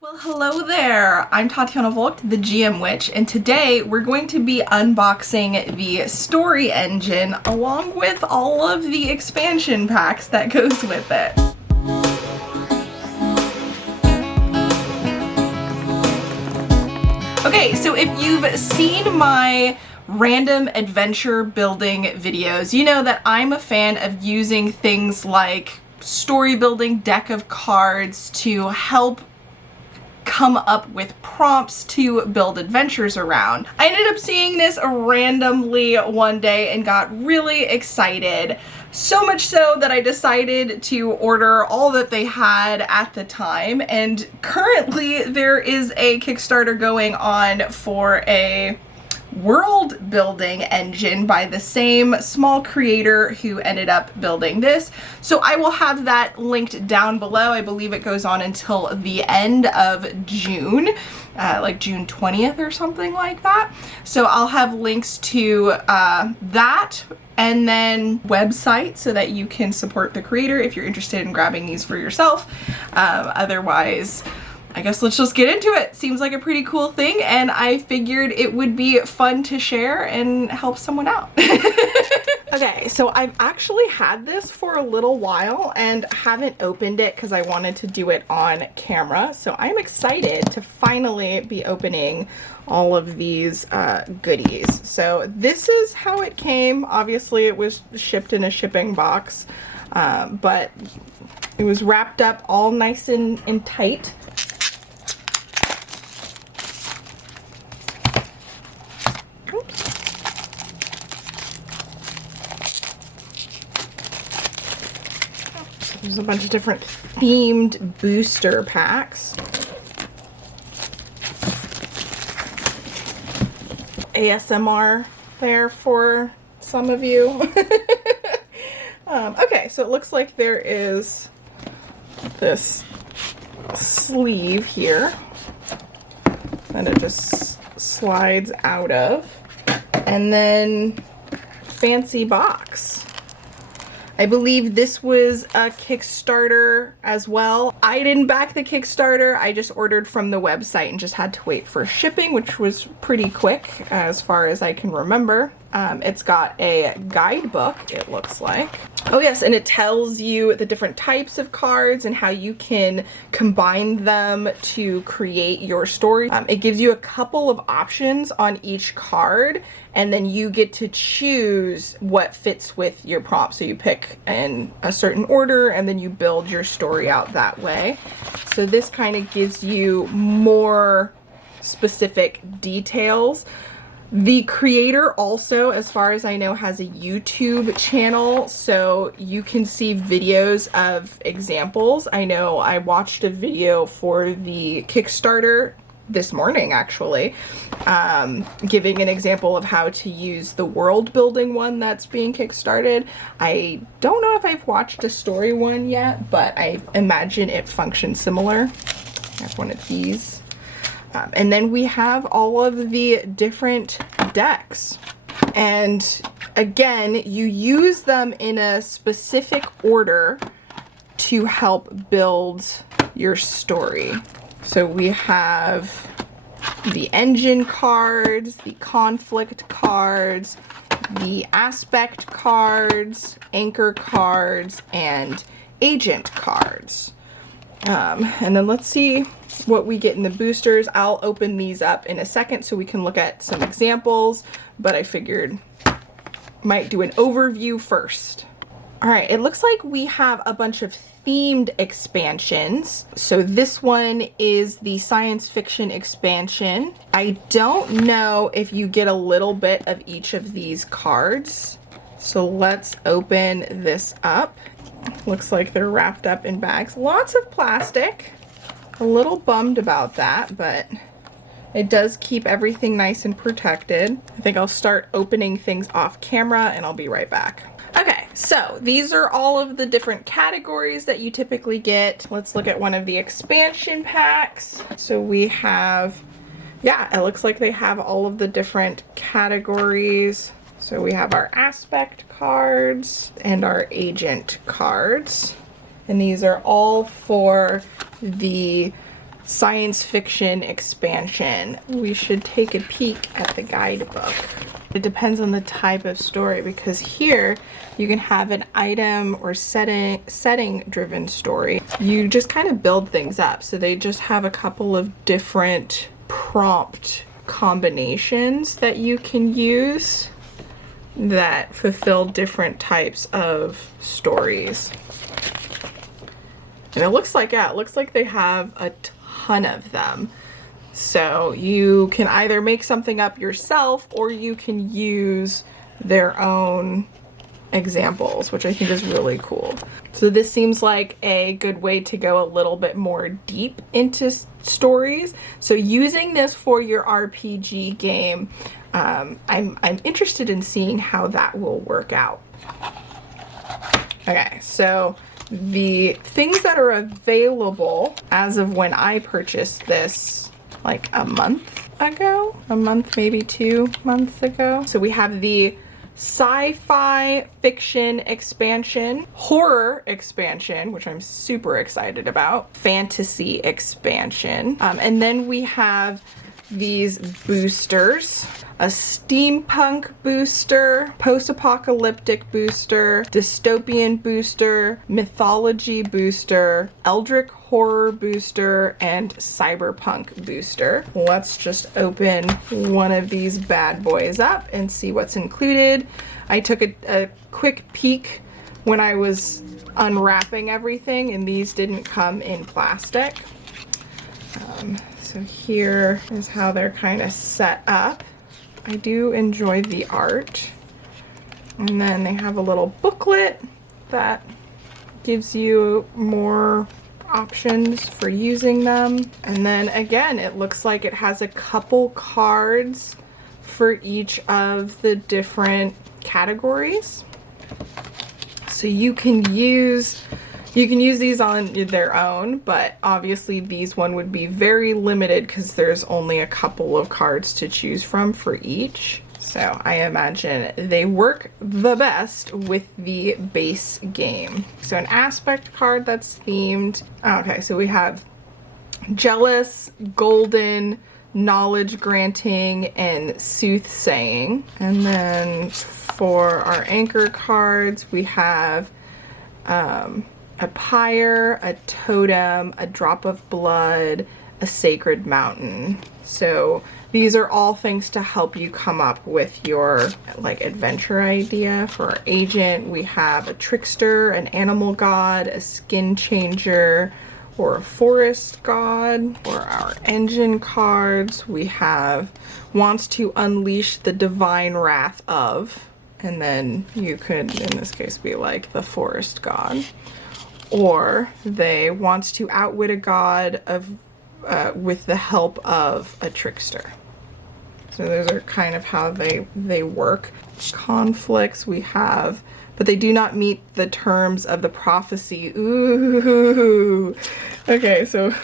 Well, hello there! I'm Tatiana Volk, the GM Witch, and today we're going to be unboxing the story engine along with all of the expansion packs that goes with it. Okay, so if you've seen my random adventure building videos, you know that I'm a fan of using things like story building deck of cards to help come up with prompts to build adventures around. I ended up seeing this randomly one day and got really excited. So much so that I decided to order all that they had at the time, and currently there is a Kickstarter going on for a world building engine by the same small creator who ended up building this. So I will have that linked down below. I believe it goes on until the end of June, like June 20th or something like that. So I'll have links to that and then website so that you can support the creator if you're interested in grabbing these for yourself. Otherwise, I guess let's just get into it. Seems like a pretty cool thing, and I figured it would be fun to share and help someone out. Okay, so I've actually had this for a little while and haven't opened it because I wanted to do it on camera. So I'm excited to finally be opening all of these goodies. So this is how it came. Obviously it was shipped in a shipping box, but it was wrapped up all nice and tight. There's a bunch of different themed booster packs. ASMR there for some of you. Okay, so it looks like there is this sleeve here that it just slides out of, and then fancy box. I believe this was a Kickstarter as well. I didn't back the Kickstarter, I just ordered from the website and just had to wait for shipping, which was pretty quick as far as I can remember. It's got a guidebook, it looks like. Oh yes, and it tells you the different types of cards and how you can combine them to create your story. It gives you a couple of options on each card, and then you get to choose what fits with your prompt. So you pick in a certain order and then you build your story out that way. So this kind of gives you more specific details. The creator also, as far as I know, has a YouTube channel, so you can see videos of examples. I know I watched a video for the Kickstarter this morning, actually, giving an example of how to use the world building one that's being kickstarted. I don't know if I've watched a story one yet, but I imagine it functions similar. I have one of these. And then we have all of the different decks. And again, you use them in a specific order to help build your story. So we have the engine cards, the conflict cards, the aspect cards, anchor cards, and agent cards. And then let's see what we get in the boosters. I'll open these up in a second so we can look at some examples, but I figured might do an overview first. All right, it looks like we have a bunch of themed expansions. So this one is the science fiction expansion. I don't know if you get a little bit of each of these cards. So let's open this up. Looks like they're wrapped up in bags. Lots of plastic. A little bummed about that, but it does keep everything nice and protected. I think I'll start opening things off camera and I'll be right back. Okay, so these are all of the different categories that you typically get. Let's look at one of the expansion packs. So we have, yeah, it looks like they have all of the different categories. So we have our aspect cards and our agent cards. And these are all for the science fiction expansion. We should take a peek at the guidebook. It depends on the type of story, because here you can have an item or setting driven story. You just kind of build things up. So they just have a couple of different prompt combinations that you can use that fulfill different types of stories. And it looks like, yeah, it looks like they have a ton of them. So you can either make something up yourself, or you can use their own examples, which I think is really cool. So this seems like a good way to go a little bit more deep into stories. So using this for your RPG game, I'm interested in seeing how that will work out. Okay, so the things that are available as of when I purchased this, like a month ago, maybe 2 months ago. So we have the sci-fi fiction expansion, horror expansion, which I'm super excited about, fantasy expansion, and then we have these boosters: a steampunk booster, post-apocalyptic booster, dystopian booster, mythology booster, eldritch horror booster, and cyberpunk booster. Let's just open one of these bad boys up and see what's included. I took a quick peek when I was unwrapping everything, and these didn't come in plastic. So here is how they're kind of set up. I do enjoy the art. And then they have a little booklet that gives you more options for using them. And then again, it looks like it has a couple cards for each of the different categories. So you can use these on their own, but obviously these one would be very limited because there's only a couple of cards to choose from for each. So I imagine they work the best with the base game. So an aspect card that's themed. Okay, so we have jealous, golden, knowledge granting, and soothsaying. And then for our anchor cards, we have a pyre, a totem, a drop of blood, a sacred mountain. So these are all things to help you come up with your like adventure idea. For our agent, we have a trickster, an animal god, a skin changer, or a forest god. For our engine cards, we have wants to unleash the divine wrath of, and then you could in this case be like the forest god. Or they wants to outwit a god of with the help of a trickster. So those are kind of how they work. Conflicts we have, but they do not meet the terms of the prophecy. Ooh. Okay, so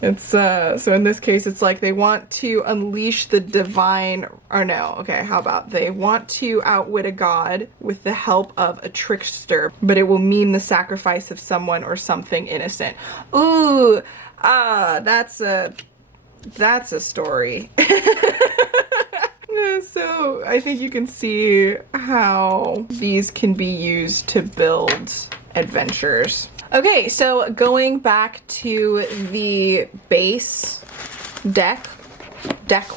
it's so in this case it's like they want to unleash the divine, or no, okay, how about they want to outwit a god with the help of a trickster, but it will mean the sacrifice of someone or something innocent. Ooh, that's a story. So I think you can see how these can be used to build adventures. Okay, so going back to the base deck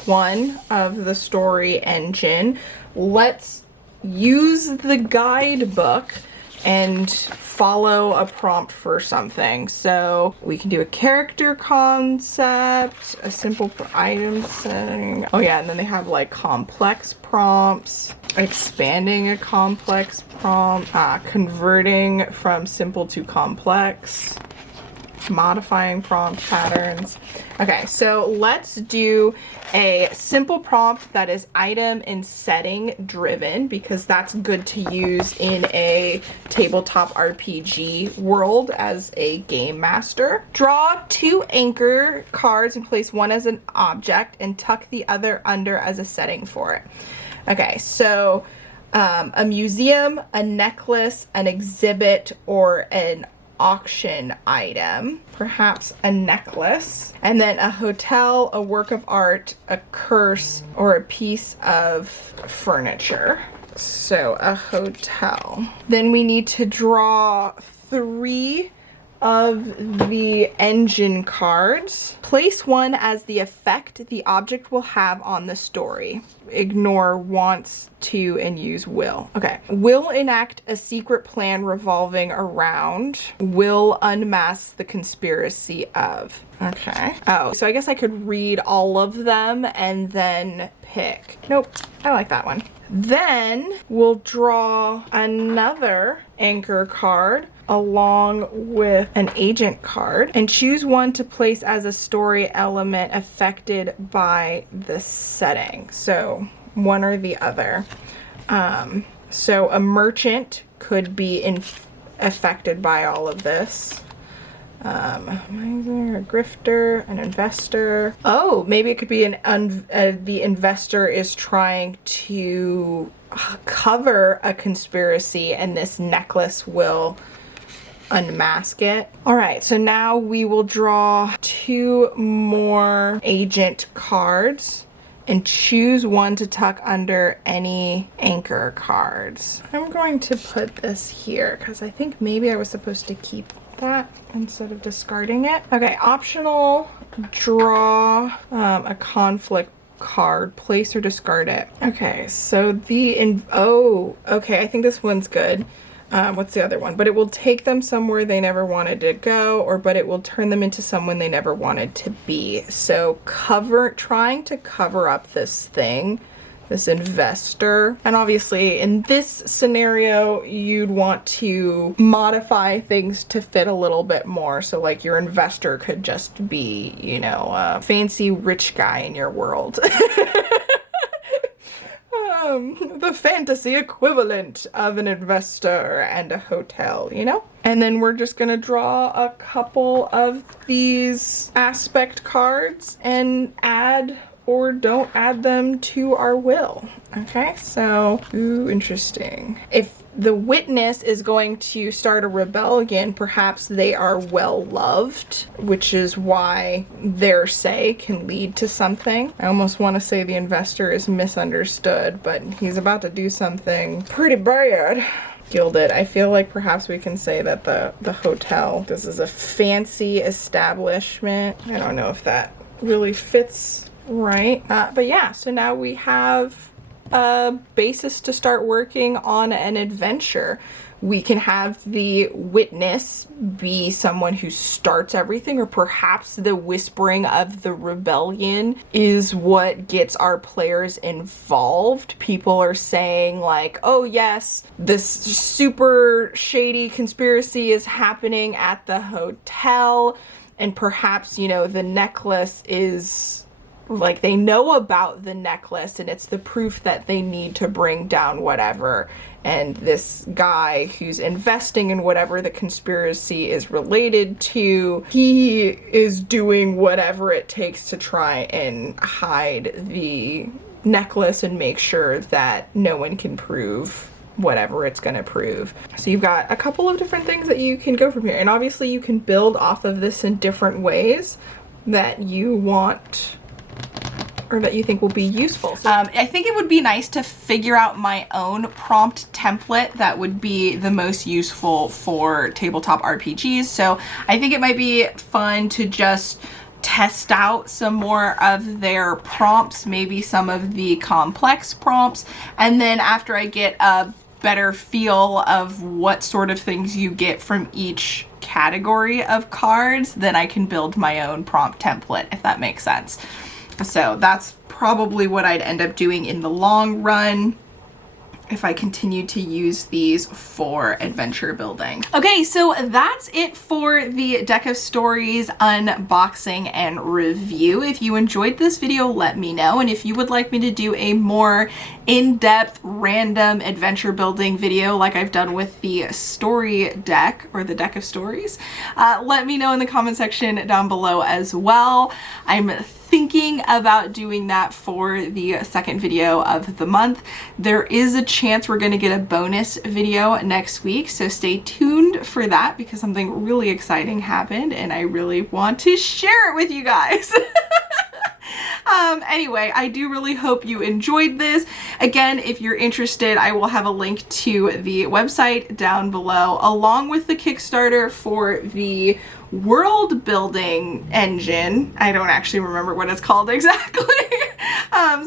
1 of the story engine, let's use the guidebook and follow a prompt for something. So we can do a character concept, a simple item setting. Oh yeah, and then they have like complex prompts, expanding a complex prompt, converting from simple to complex, modifying prompt patterns. Okay, so let's do a simple prompt that is item and setting driven, because that's good to use in a tabletop RPG world as a game master. Draw 2 anchor cards and place one as an object and tuck the other under as a setting for it. Okay, so a museum, a necklace, an exhibit, or an auction item, perhaps a necklace, and then a hotel, a work of art, a curse, or a piece of furniture. So a hotel. Then we need to draw 3 of the engine cards. Place 1 as the effect the object will have on the story. Ignore wants to and use will. Okay. Will enact a secret plan revolving around. Will unmask the conspiracy of. Okay. Oh, so I guess I could read all of them and then pick. Nope. I like that one. Then we'll draw another anchor card along with an agent card and choose one to place as a story element affected by the setting. So one or the other. So a merchant could be affected by all of this. A grifter, an investor. Oh, maybe it could be the investor is trying to cover a conspiracy and this necklace will unmask it. All right, so now we will draw 2 more agent cards and choose one to tuck under any anchor cards. I'm going to put this here because I think maybe I was supposed to keep that instead of discarding it. Okay, optional, draw a conflict card, place or discard it. Okay, so okay, I think this one's good. What's the other one? But it will take them somewhere they never wanted to go, but it will turn them into someone they never wanted to be. So trying to cover up this thing, this investor. And obviously in this scenario, you'd want to modify things to fit a little bit more. So like your investor could just be, you know, a fancy rich guy in your world. The fantasy equivalent of an investor and a hotel, you know? And then we're just gonna draw a couple of these aspect cards and add or don't add them to our will. Okay, so, ooh, interesting. If the witness is going to start a rebellion, perhaps they are well loved, which is why their say can lead to something. I almost want to say the investor is misunderstood, but he's about to do something pretty bad. Gilded. I feel like perhaps we can say that the hotel, this is a fancy establishment. I don't know if that really fits right. But yeah, so now we have a basis to start working on an adventure. We can have the witness be someone who starts everything, or perhaps the whispering of the rebellion is what gets our players involved. People are saying like, oh yes, this super shady conspiracy is happening at the hotel, and perhaps, you know, the necklace is like, they know about the necklace and it's the proof that they need to bring down whatever. And this guy who's investing in whatever the conspiracy is related to, he is doing whatever it takes to try and hide the necklace and make sure that no one can prove whatever it's going to prove. So you've got a couple of different things that you can go from here. And obviously you can build off of this in different ways that you want or that you think will be useful. So I think it would be nice to figure out my own prompt template that would be the most useful for tabletop RPGs. So I think it might be fun to just test out some more of their prompts, maybe some of the complex prompts, and then after I get a better feel of what sort of things you get from each category of cards, then I can build my own prompt template, if that makes sense. So that's probably what I'd end up doing in the long run if I continue to use these for adventure building. Okay, so that's it for the Deck of Stories unboxing and review. If you enjoyed this video, let me know. And if you would like me to do a more in-depth random adventure building video like I've done with the story deck or the Deck of Stories, let me know in the comment section down below as well. I'm thinking about doing that for the second video of the month. There is a chance we're going to get a bonus video next week, so stay tuned for that because something really exciting happened and I really want to share it with you guys. Anyway, I do really hope you enjoyed this. Again, if you're interested, I will have a link to the website down below, along with the Kickstarter for the world building engine. I don't actually remember what it's called exactly.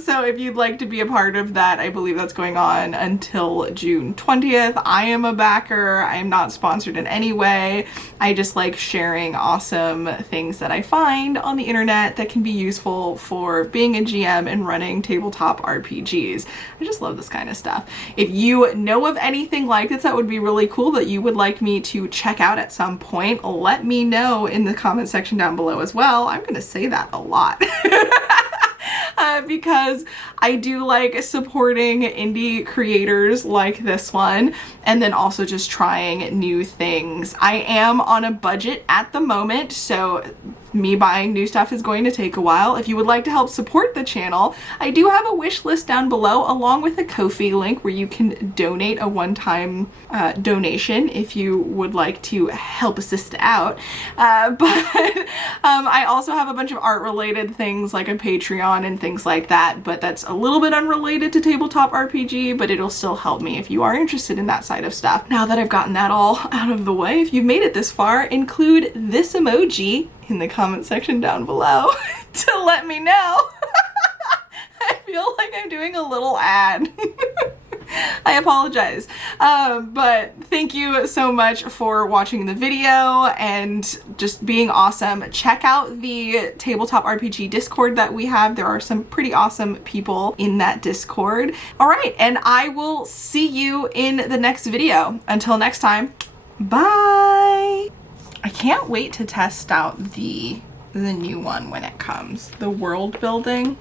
So if you'd like to be a part of that, I believe that's going on until June 20th. I am a backer. I am not sponsored in any way. I just like sharing awesome things that I find on the internet that can be useful for being a GM and running tabletop RPGs. I just love this kind of stuff. If you know of anything like this that would be really cool that you would like me to check out at some point, let me know in the comment section down below as well. I'm gonna say that a lot. Because I do like supporting indie creators like this one, and then also just trying new things. I am on a budget at the moment, so me buying new stuff is going to take a while. If you would like to help support the channel, I do have a wish list down below along with a Ko-fi link where you can donate a one-time donation if you would like to help assist out. I also have a bunch of art related things like a Patreon and things like that, but that's a little bit unrelated to tabletop RPG, but it'll still help me if you are interested in that side of stuff. Now that I've gotten that all out of the way, if you've made it this far, include this emoji in the comment section down below to let me know. I feel like I'm doing a little ad. I apologize. But thank you so much for watching the video and just being awesome. Check out the Tabletop RPG Discord that we have. There are some pretty awesome people in that Discord. All right, and I will see you in the next video. Until next time, bye. I can't wait to test out the new one when it comes. The world building.